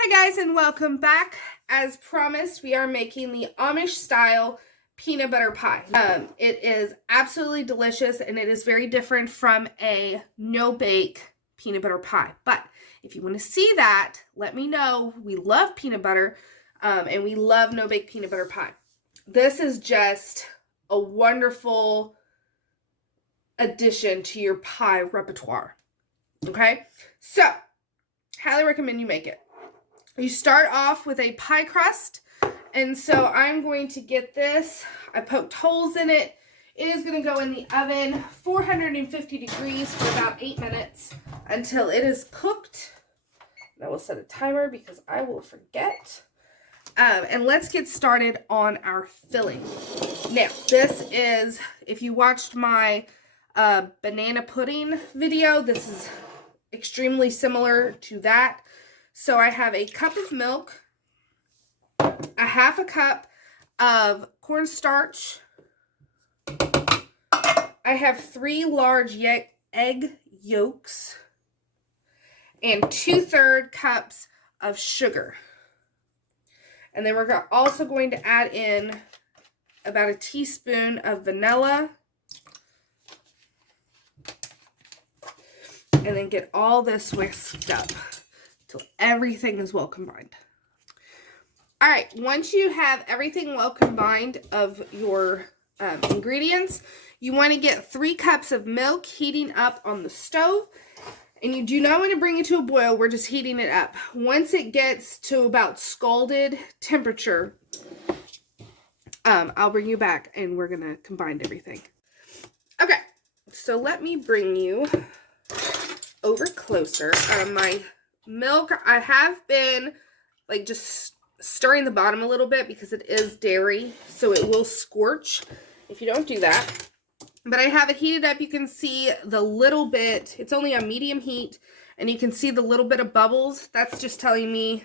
Hi guys, and welcome back. As promised, we are making the Amish style peanut butter pie. It is absolutely delicious and it is very different from a no-bake peanut butter pie. But if you want to see that, let me know. We love peanut butter and we love no-bake peanut butter pie. This is just a wonderful addition to your pie repertoire. Okay, so highly recommend you make it. You start off with a pie crust, and so I'm going to get this. I poked holes in it. It is going to go in the oven, 450 degrees for about 8 minutes until it is cooked. And I will set a timer because I will forget. And let's get started on our filling. Now, this is, if you watched my banana pudding video, this is extremely similar to that. So I have a cup of milk, a half a cup of cornstarch. I have 3 large egg yolks and 2/3 cups of sugar. And then we're also going to add in about a teaspoon of vanilla. And then get all this whisked up till everything is well combined. All right, once you have everything well combined of your ingredients, you want to get 3 cups of milk heating up on the stove. And you do not want to bring it to a boil. We're just heating it up. Once it gets to about scalded temperature, I'll bring you back and we're going to combine everything. Okay, so let me bring you over closer. My milk, I have been like just stirring the bottom a little bit because it is dairy, so it will scorch if you don't do that. But I have it heated up. You can see the little bit, it's only on medium heat, and you can see the little bit of bubbles. That's just telling me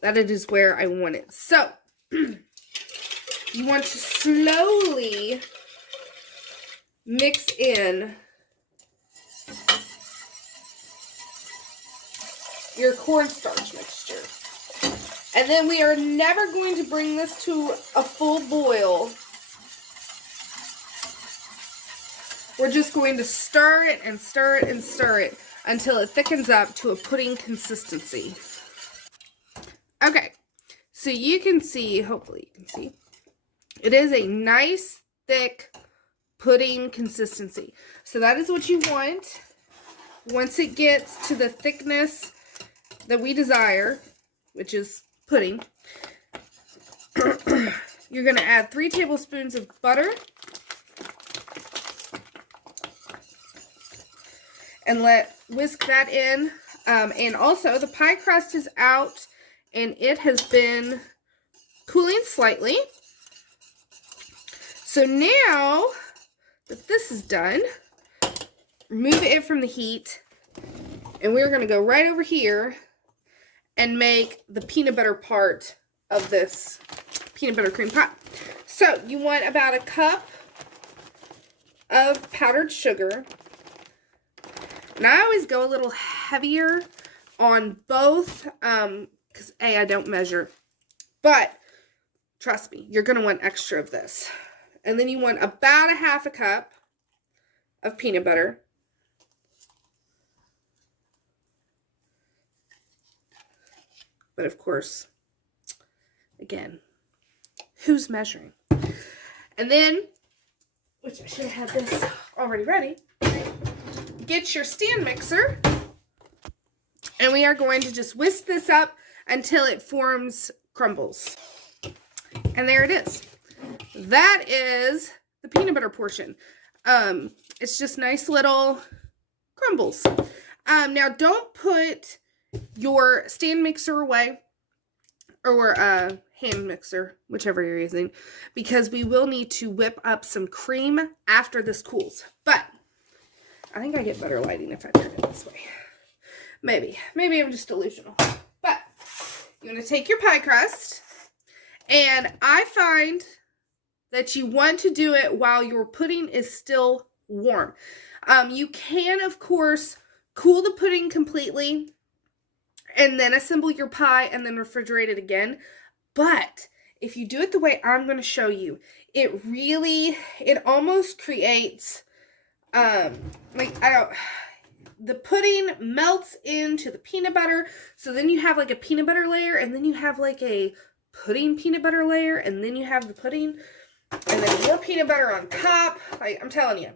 that it is where I want it. So you want to slowly mix in your cornstarch mixture. And then we are never going to bring this to a full boil. We're just going to stir it and stir it and stir it until it thickens up to a pudding consistency. Okay, so you can see, hopefully you can see, it is a nice thick pudding consistency. So that is what you want. Once it gets to the thickness that we desire, which is pudding, you're going to add 3 tablespoons of butter and whisk that in. And also the pie crust is out and it has been cooling slightly. So now that this is done, remove it from the heat, and we're going to go right over here and make the peanut butter part of this peanut butter cream pie. So you want about a cup of powdered sugar. And I always go a little heavier on both because I don't measure. But trust me, you're going to want extra of this. And then you want about a half a cup of peanut butter. But of course, again, who's measuring? And then, which I should have had this already ready, get your stand mixer. And we are going to just whisk this up until it forms crumbles. And there it is. That is the peanut butter portion. It's just nice little crumbles. Now don't put your stand mixer away, or hand mixer, whichever you're using, because we will need to whip up some cream after this cools. But I think I get better lighting if I turn it this way. Maybe I'm just delusional. But you're going to take your pie crust, and I find that you want to do it while your pudding is still warm. You can, of course, cool the pudding completely and then assemble your pie and then refrigerate it again. But if you do it the way I'm going to show you, it almost creates, the pudding melts into the peanut butter. So then you have like a peanut butter layer, and then you have like a pudding peanut butter layer, and then you have the pudding, and then more peanut butter on top. Like, I'm telling you,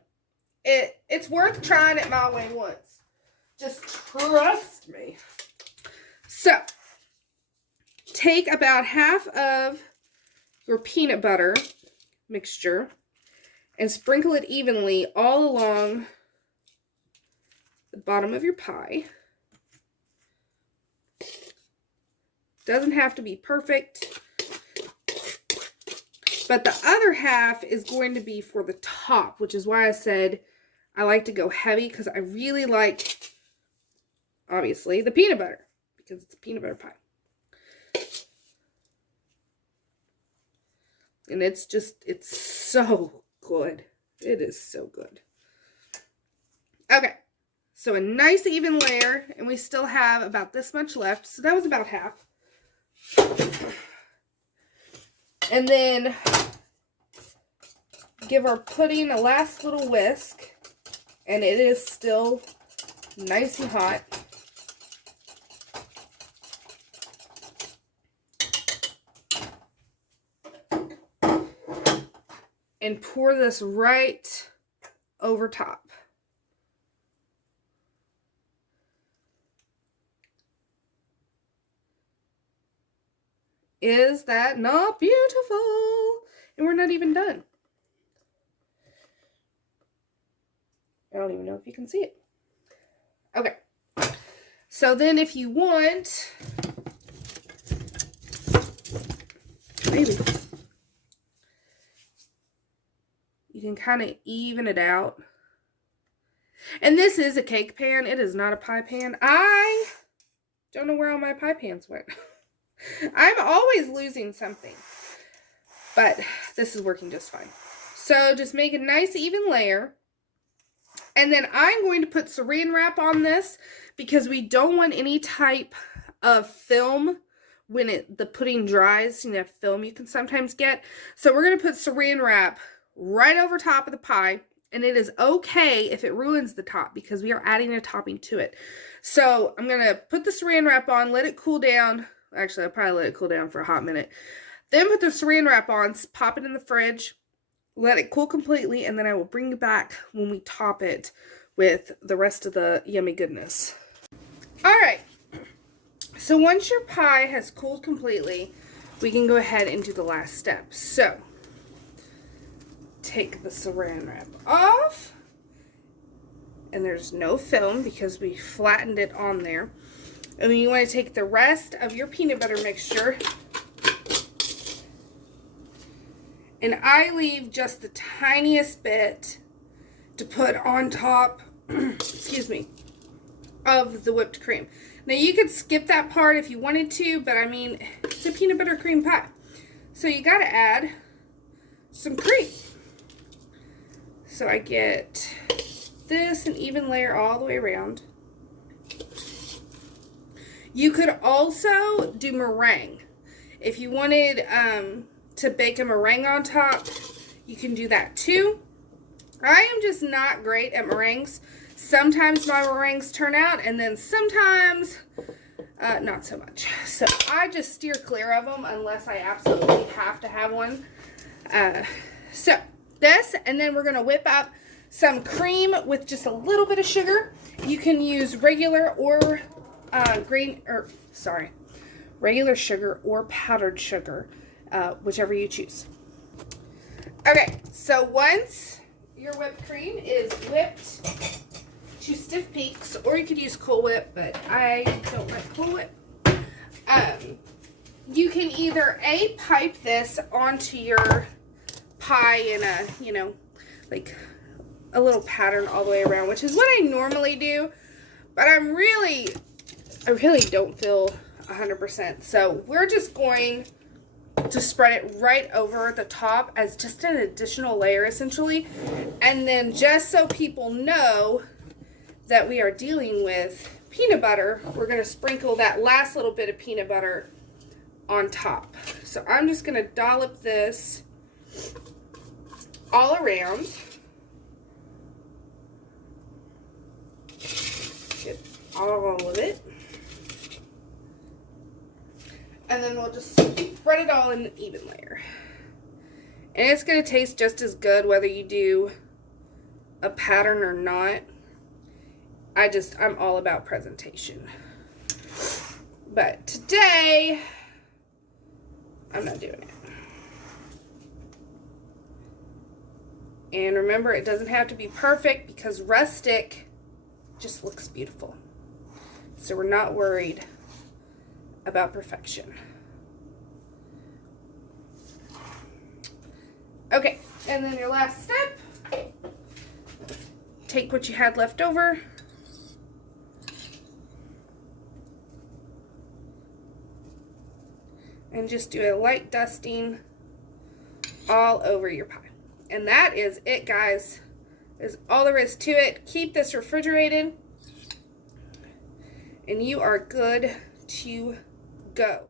it's worth trying it my way once. Just trust me. So, take about half of your peanut butter mixture and sprinkle it evenly all along the bottom of your pie. Doesn't have to be perfect, but the other half is going to be for the top, which is why I said I like to go heavy, because I really like, obviously, the peanut butter, because it's a peanut butter pie. And it's so good. It is so good. Okay, so a nice even layer, and we still have about this much left. So that was about half. And then give our pudding a last little whisk, and it is still nice and hot. And pour this right over top. Is that not beautiful? And we're not even done. I don't even know if you can see it. Okay. So then if you want, maybe, you can kind of even it out. And this is a cake pan. It is not a pie pan. I don't know where all my pie pans went. I'm always losing something. But this is working just fine. So just make a nice even layer. And then I'm going to put saran wrap on this, because we don't want any type of film when the pudding dries. You know, film you can sometimes get. So we're going to put saran wrap right over top of the pie. And it is okay if it ruins the top, because we are adding a topping to it. So I'm going to put the saran wrap on, let it cool down. Actually, I'll probably let it cool down for a hot minute. Then put the saran wrap on, pop it in the fridge, let it cool completely, and then I will bring it back when we top it with the rest of the yummy goodness. Alright, so once your pie has cooled completely, we can go ahead and do the last step. So, take the saran wrap off, and there's no film because we flattened it on there. And then you want to take the rest of your peanut butter mixture, and I leave just the tiniest bit to put on top, excuse me, of the whipped cream. Now you could skip that part if you wanted to, but I mean, it's a peanut butter cream pie. So you got to add some cream. So I get this an even layer all the way around. You could also do meringue. If you wanted to bake a meringue on top, you can do that too. I am just not great at meringues. Sometimes my meringues turn out, and then sometimes not so much. So I just steer clear of them unless I absolutely have to have one. So this, and then we're going to whip up some cream with just a little bit of sugar. You can use regular or regular sugar or powdered sugar, whichever you choose. Okay, so once your whipped cream is whipped to stiff peaks, or you could use Cool Whip, but I don't like Cool Whip. You can either pipe this onto your pie in a, like a little pattern all the way around, which is what I normally do, but I really don't feel 100%. So we're just going to spread it right over the top as just an additional layer, essentially. And then just so people know that we are dealing with peanut butter, we're going to sprinkle that last little bit of peanut butter on top. So I'm just going to dollop this all around. Get all of it. And then we'll just spread it all in an even layer. And it's going to taste just as good whether you do a pattern or not. I'm all about presentation. But today, I'm not doing it. And remember, it doesn't have to be perfect because rustic just looks beautiful. So we're not worried about perfection. Okay, and then your last step, take what you had left over, and just do a light dusting all over your pie. And that is it, guys. Is all there is to it. Keep this refrigerated, and you are good to go.